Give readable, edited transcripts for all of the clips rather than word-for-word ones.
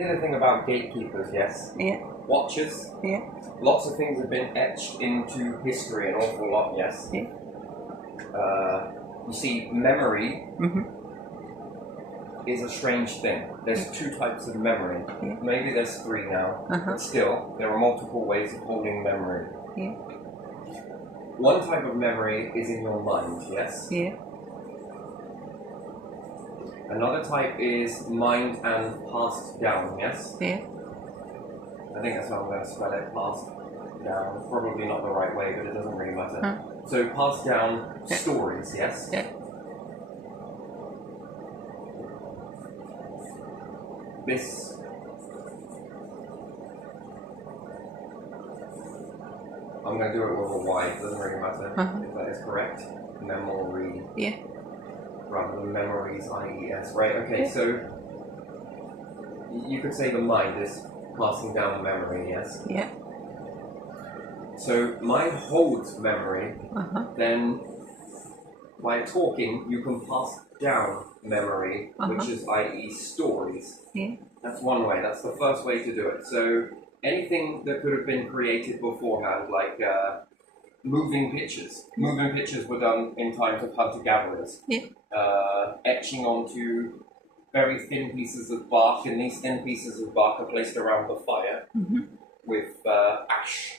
Here's the thing about gatekeepers, yes? Yeah. Watchers. Yeah. Lots of things have been etched into history, an awful lot, yes? Yeah. You see, memory Mm-hmm. is a strange thing. There's two types of memory. Yeah. Maybe there's three now, but still, there are multiple ways of holding memory. Yeah. One type of memory is in your mind, yes? Yeah. Another type is mind and passed down, yes? Yeah. I think that's how I'm going to spell it, passed down. Probably not the right way, but it doesn't really matter. So passed down stories, yes? Yeah. This I'm going to do it with a Y, it doesn't really matter if that is correct. Memory. Yeah. Rather than memories, IES. Right, okay, so you could say the mind is passing down memory, yes? Yeah. So mind holds memory, then by talking you can pass down memory, which is i.e. stories. Yeah. That's one way, that's the first way to do it. So anything that could have been created beforehand, like moving pictures. Moving pictures were done in times of hunter-gatherers. Yeah. Etching onto very thin pieces of bark, and these thin pieces of bark are placed around the fire with ash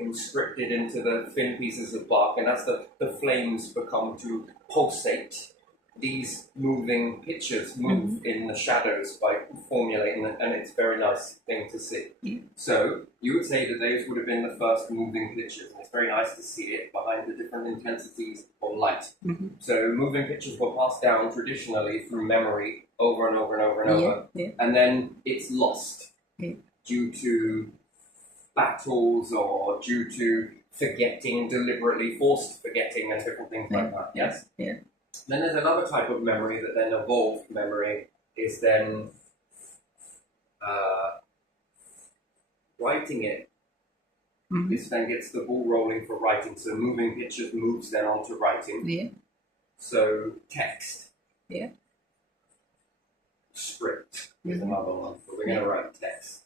inscripted into the thin pieces of bark, and as the flames become to pulsate, these moving pictures move in the shadows by formulating, and it's a very nice thing to see. So you would say that those would have been the first moving pictures, and it's very nice to see it behind the different intensities of light. So moving pictures were passed down traditionally through memory over and over and over and over, and then it's lost due to battles or due to forgetting, deliberately forced forgetting and different things like that, yes? Yeah. Then there's another type of memory that then evolved memory, is then writing it. This then gets the ball rolling for writing, so moving pictures moves then on to writing. Yeah. So text. Yeah. Script is another one, but we're going to write text.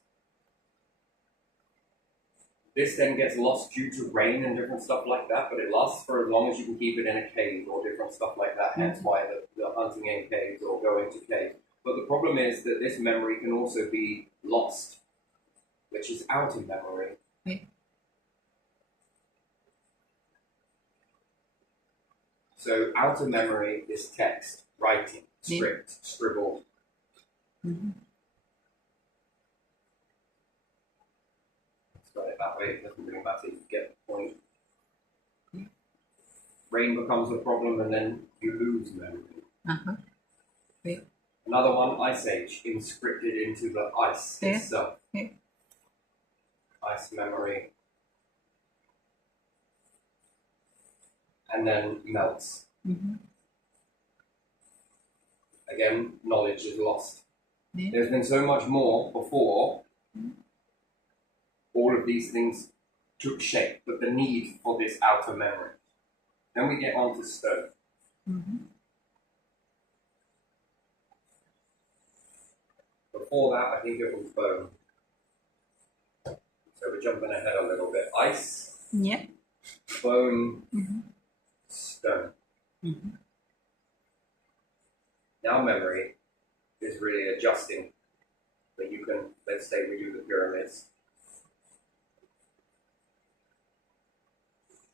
This then gets lost due to rain and different stuff like that, but it lasts for as long as you can keep it in a cave or different stuff like that, hence why the hunting in caves or going to caves. But the problem is that this memory can also be lost, which is outer memory. So outer memory is text, writing, script, scribble. It that way, it doesn't really matter, you get the point. Rain becomes a problem and then you lose memory. Another one, Ice Age, inscripted into the ice itself. Ice memory. And then melts. Again, knowledge is lost. There's been so much more before all of these things took shape, but the need for this outer memory. Then we get on to stone. Before that, I think it was bone. So we're jumping ahead a little bit. Ice, bone, stone. Now memory is really adjusting. But you can, let's say we do the pyramids.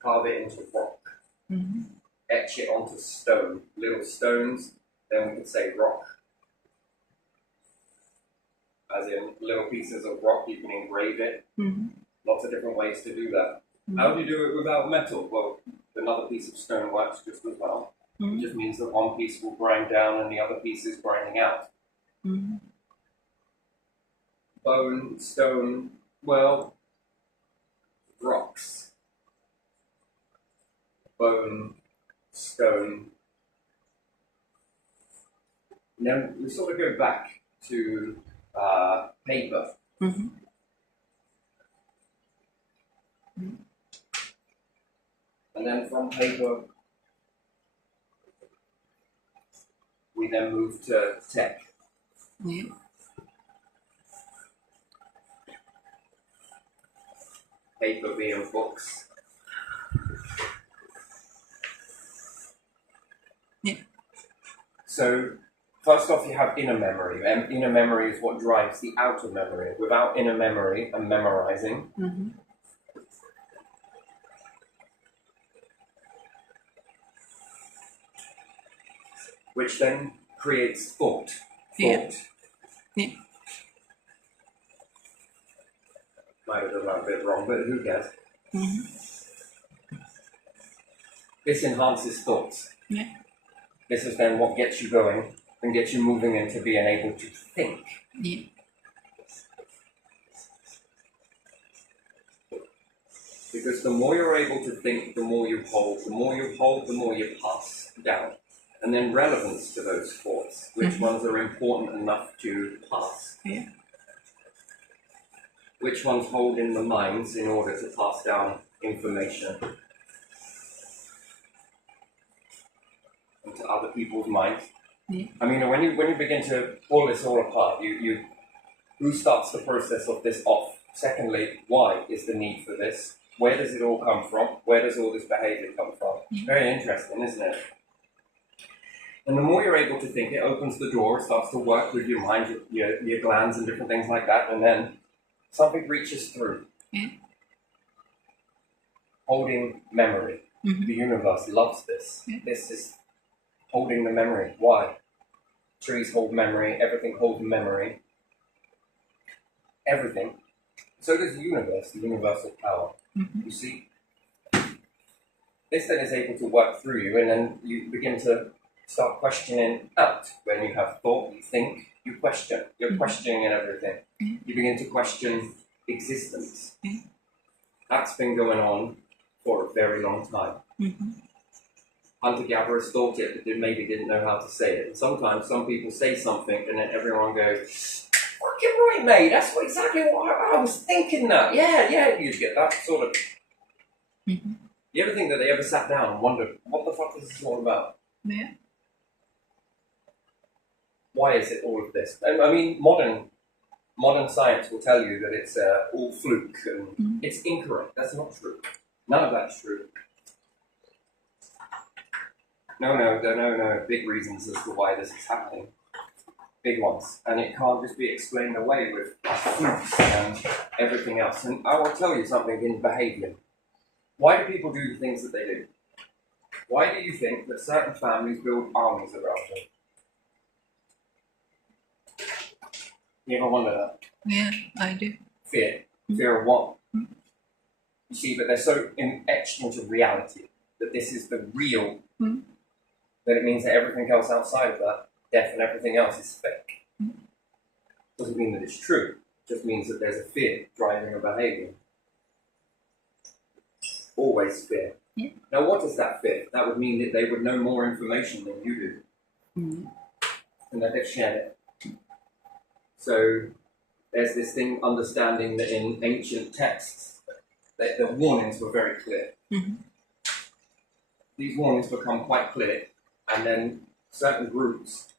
Carve it into rock, etch it onto stone, little stones, then we could say rock. As in little pieces of rock, you can engrave it. Lots of different ways to do that. How do you do it without metal? Well, another piece of stone works just as well. It just means that one piece will grind down and the other piece is grinding out. Bone, stone, well, rocks. Bone, stone. And then we sort of go back to paper. And then from paper, we then move to tech. paper being books. Yeah. So, first off, you have inner memory, and inner memory is what drives the outer memory. Without inner memory and memorizing, which then creates thought. Yeah. Yeah. Might have done that a bit wrong, but who cares? This enhances thoughts. Yeah. This is then what gets you going and gets you moving into being able to think. Yeah. Because the more you're able to think, the more you hold. The more you hold, the more you pass down. And then relevance to those thoughts. Which ones are important enough to pass? Yeah. Which ones hold in the minds in order to pass down information into other people's minds? Yeah. I mean, when you begin to pull this all apart, you who starts the process of this off? Secondly, why is the need for this? Where does it all come from? Where does all this behavior come from? Very interesting, isn't it? And the more you're able to think, it opens the door, it starts to work with your mind, your glands and different things like that, and then something reaches through. Yeah. Holding memory. The universe loves this. Yeah. This is holding the memory. Why? Trees hold memory, everything holds memory. Everything. So does the universe, the universal power. You see? This then is able to work through you, and then you begin to start questioning out. When you have thought, you think, you question. You're questioning in everything. You begin to question existence. That's been going on for a very long time. Hunter-gatherers thought it, but they maybe didn't know how to say it. And sometimes some people say something, and then everyone goes, "Fucking right, mate, that's exactly what I was thinking that. Yeah, you get that sort of..." You ever think that they ever sat down and wondered, what the fuck is this all about? Yeah. Why is it all of this? I mean, modern science will tell you that it's all fluke and it's incorrect. That's not true. None of that's true. No. Big reasons as to why this is happening. Big ones. And it can't just be explained away with flukes and everything else. And I will tell you something in behavior. Why do people do the things that they do? Why do you think that certain families build armies around them? You ever wonder that? Yeah, I do. Fear. Fear of what? You see, but they're so etched into reality that this is the real, that it means that everything else outside of that, death and everything else, is fake. Doesn't mean that it's true. It just means that there's a fear driving a behavior. Always fear. Yeah. Now, what is that fear? That would mean that they would know more information than you do. And that they've shared it. So there's this thing, understanding that in ancient texts, that the warnings were very clear. These warnings become quite clear, and then certain groups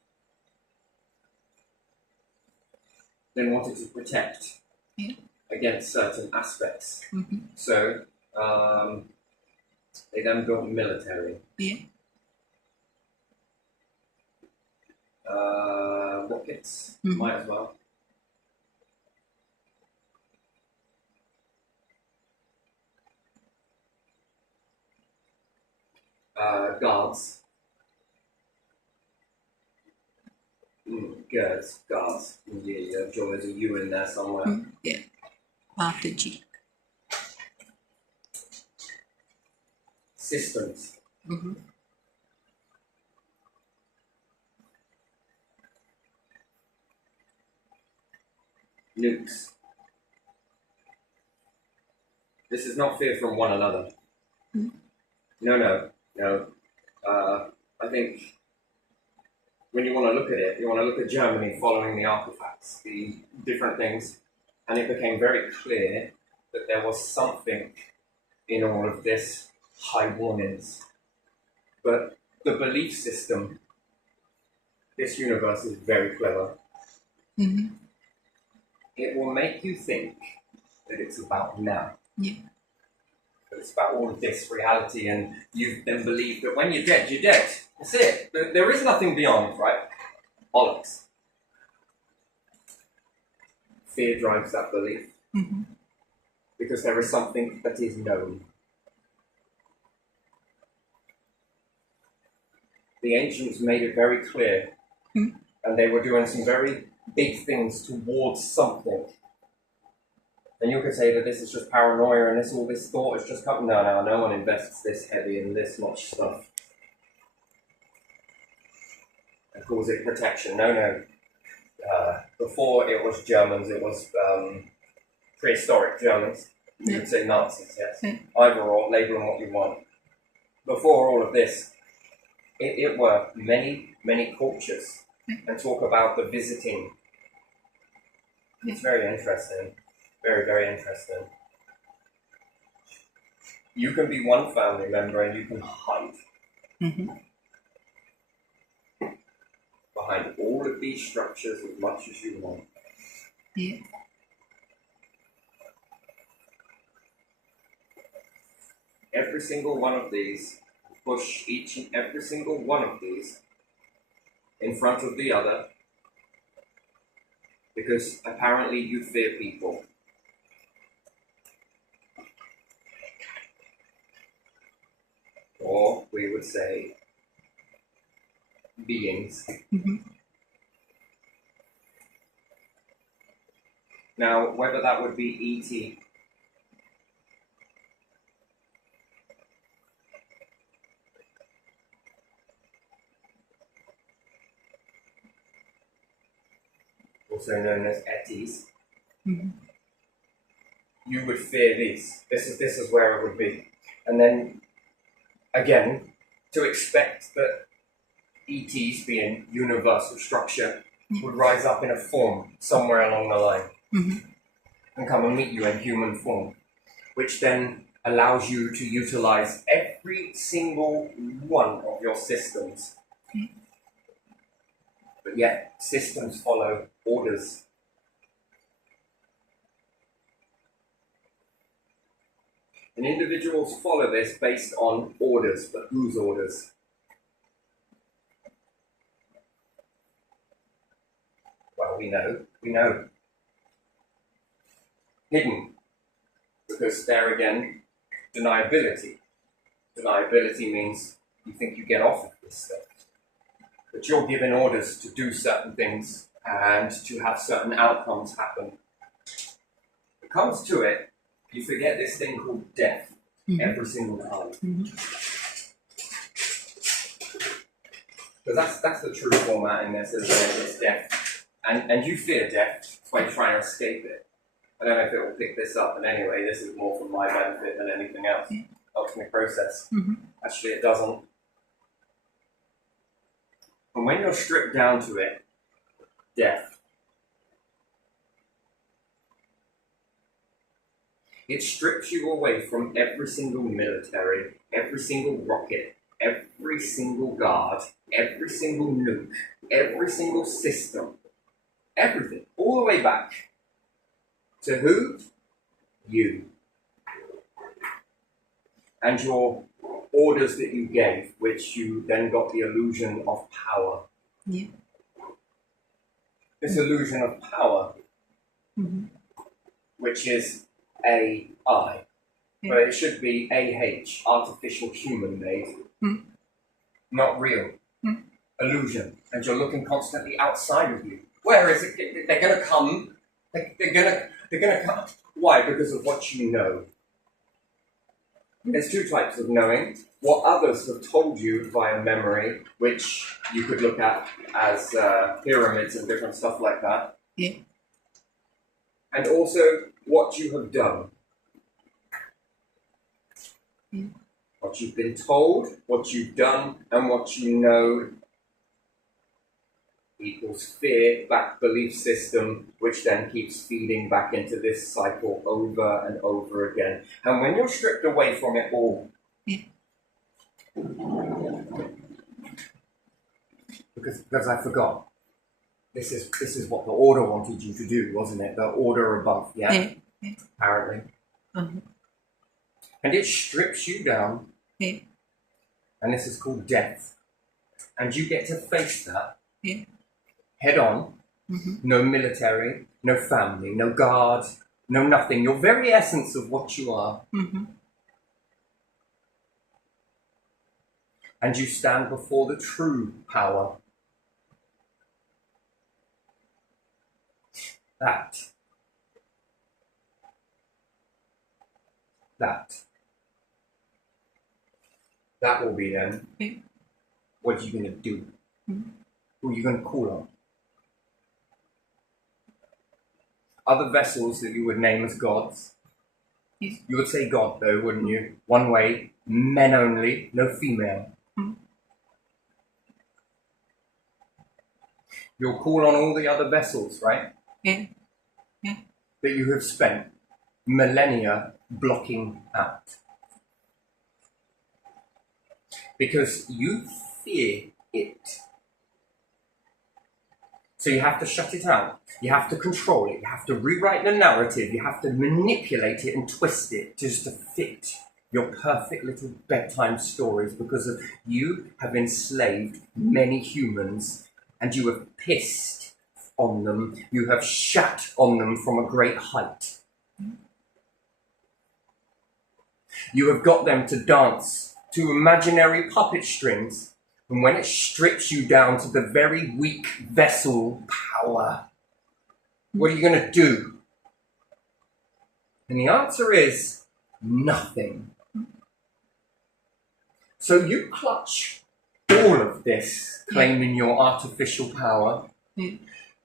then wanted to protect against certain aspects. So they then built a military. Rockets, might as well. Guards. Guards. Yeah, I'm sure there's a U in there somewhere. Yeah. After G. Systems. Nukes. This is not fear from one another. No. I think when you want to look at it, you want to look at Germany following the artifacts, the different things, and it became very clear that there was something in all of this high warnings. But the belief system, this universe is very clever. It will make you think that it's about now. It's about all of this reality, and you then believe that when you're dead, you're dead. That's it. There is nothing beyond, right? Bollocks. Fear drives that belief. Mm-hmm. Because there is something that is known. The ancients made it very clear, and they were doing some very big things towards something. And you could say that this is just paranoia and all this thought is just coming. No one invests this heavy in this much stuff. And calls it protection. No. Before it was Germans, it was prehistoric Germans. You could say Nazis, yes. Either or, label them what you want. Before all of this, it were many, many cultures. And talk about the visiting. It's very interesting. Very, very interesting. You can be one family member and you can hide behind all of these structures as much as you want. Yeah. Every single one of these, push each and every single one of these in front of the other, because apparently you fear people. Or we would say beings. Now, whether that would be E.T. also known as Etis, you would fear these. This is where it would be. And then again, to expect that ETs being universal structure would rise up in a form somewhere along the line and come and meet you in human form, which then allows you to utilize every single one of your systems. But yet, systems follow orders. And individuals follow this based on orders, but whose orders? Well, we know. Hidden. Because there again, deniability. Deniability means you think you get off of this stuff. But you're given orders to do certain things and to have certain outcomes happen. It comes to it, you forget this thing called death every single time. Because that's the true format in this, isn't it? It's death. And you fear death by trying to escape it. I don't know if it will pick this up, and anyway, this is more for my benefit than anything else. Helps me process. Actually, it doesn't. And when you're stripped down to it, death, it strips you away from every single military, every single rocket, every single guard, every single nuke, every single system, everything, all the way back to who? You. And your orders that you gave, which you then got the illusion of power. Yeah. This illusion of power, which is AI, but it should be AH, artificial human made, not real. Illusion. And you're looking constantly outside of you. Where is it? They're going to come. They're going to come. Why? Because of what you know. There's two types of knowing. What others have told you via memory, which you could look at as pyramids and different stuff like that. Yeah. And also what you have done. What you've been told, what you've done, and what you know equals fear, back belief system, which then keeps feeding back into this cycle over and over again. And when you're stripped away from it all, because I forgot, this is what the order wanted you to do, wasn't it? The order above, yeah. Apparently. And it strips you down. Yeah. And this is called death. And you get to face that Yeah. head on. No military, no family, no guard, no nothing. Your very essence of what you are. And you stand before the true power. That will be then. Yeah. What are you going to do? Who are you going to call on? Other vessels that you would name as gods. Yes. You would say God, though, wouldn't you? One way, men only, no female. You'll call on all the other vessels, right? Yeah. Yeah. That you have spent millennia blocking out. Because you fear it. So you have to shut it out. You have to control it. You have to rewrite the narrative. You have to manipulate it and twist it just to fit your perfect little bedtime stories, because of you have enslaved many humans and you have pissed on them. You have shat on them from a great height. You have got them to dance to imaginary puppet strings. And when it strips you down to the very weak vessel power, what are you going to do? And the answer is nothing. So you clutch all of this, claiming your artificial power.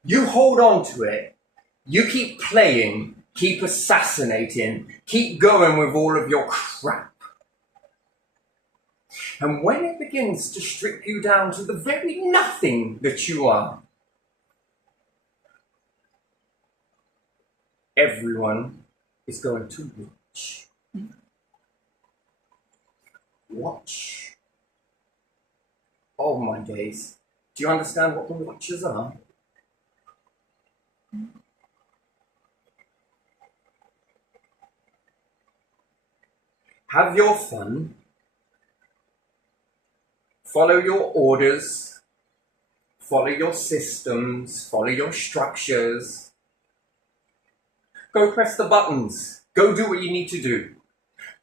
You hold on to it. You keep playing, keep assassinating, keep going with all of your crap. And when it begins to strip you down to the very nothing that you are, everyone is going to watch. Watch. Oh my days. Do you understand what the watchers are? Have your fun. Follow your orders, follow your systems, follow your structures. Go press the buttons, go do what you need to do.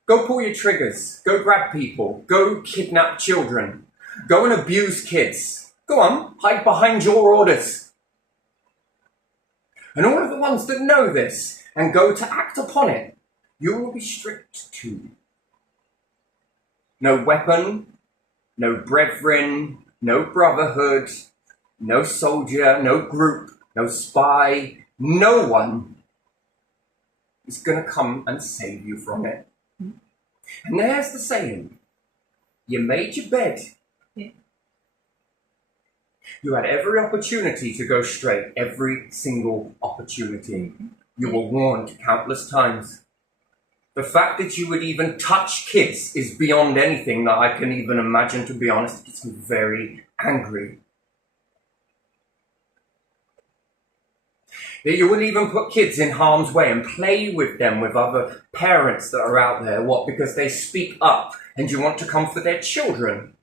Go pull your triggers, go grab people, go kidnap children, go and abuse kids. Go on, hide behind your orders. And all of the ones that know this and go to act upon it, you will be stripped too. No weapon, no brethren, no brotherhood, no soldier, no group, no spy, no one is going to come and save you from it. And there's the saying, you made your bed. Yeah. You had every opportunity to go straight, every single opportunity. You were warned countless times. The fact that you would even touch kids is beyond anything that I can even imagine, to be honest. It gets me very angry. That you would even put kids in harm's way and play with them with other parents that are out there. What? Because they speak up and you want to comfort their children.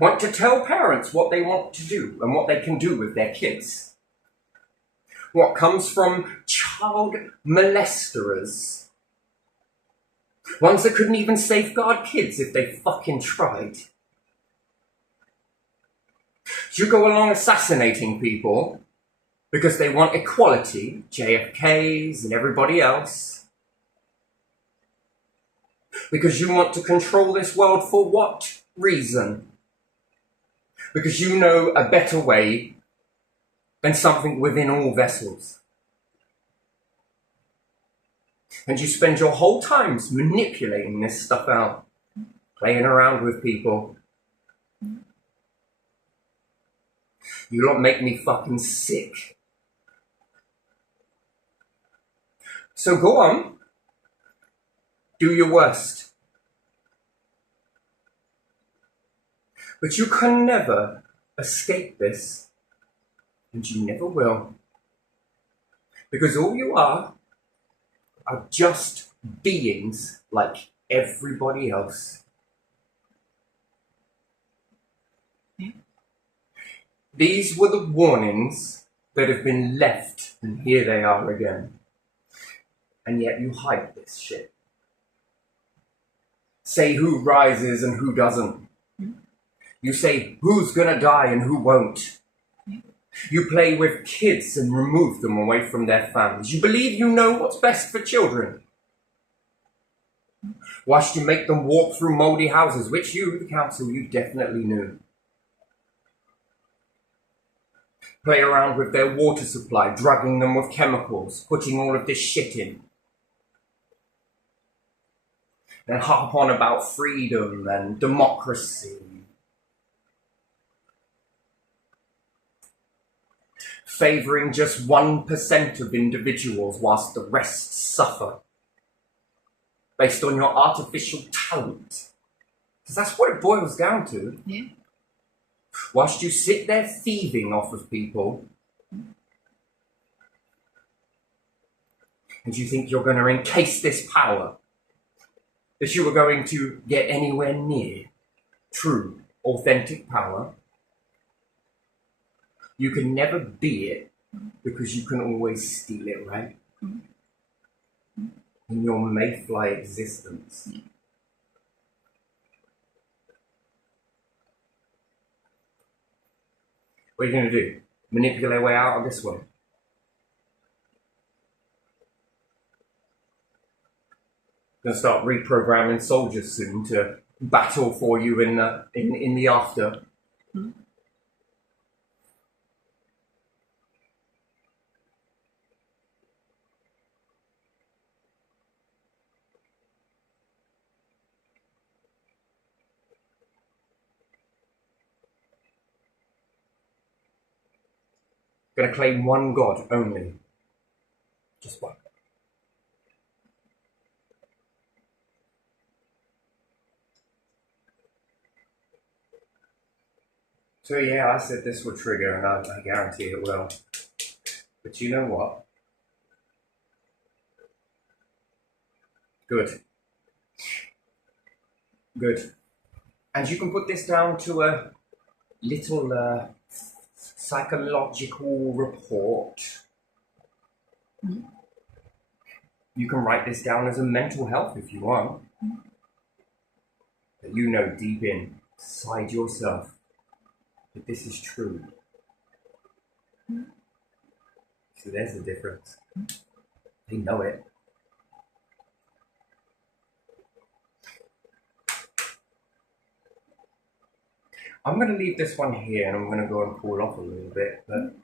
Want to tell parents what they want to do and what they can do with their kids. What comes from child molesters. Ones that couldn't even safeguard kids if they fucking tried. You go along assassinating people because they want equality, JFKs and everybody else. Because you want to control this world for what reason? Because you know a better way than something within all vessels. And you spend your whole times manipulating this stuff out, playing around with people. You lot make me fucking sick. So go on, do your worst. But you can never escape this. And you never will. Because all you are just beings like everybody else. These were the warnings that have been left, and here they are again. And yet you hide this shit. Say who rises and who doesn't. You say who's gonna die and who won't. You play with kids and remove them away from their families. You believe you know what's best for children. Whilst you make them walk through mouldy houses, which you, the council, you definitely knew. Play around with their water supply, drugging them with chemicals, putting all of this shit in. And harp on about freedom and democracy. Favouring just 1% of individuals whilst the rest suffer. Based on your artificial talent. Because that's what it boils down to. Yeah. Whilst you sit there thieving off of people, and you think you're going to encase this power, that you are going to get anywhere near true, authentic power, you can never be it because you can always steal it, right? In your mayfly existence. What are you going to do? Manipulate your way out of this one? Going to start reprogramming soldiers soon to battle for you in the after. Going to claim one God only. Just one. So yeah, I said this would trigger, and I guarantee it will. But you know what? Good. Good. And you can put this down to a little psychological report. You can write this down as a mental health if you want. But you know deep inside yourself that this is true. So there's the difference. They know it. I'm going to leave this one here and I'm going to go and cool off a little bit, but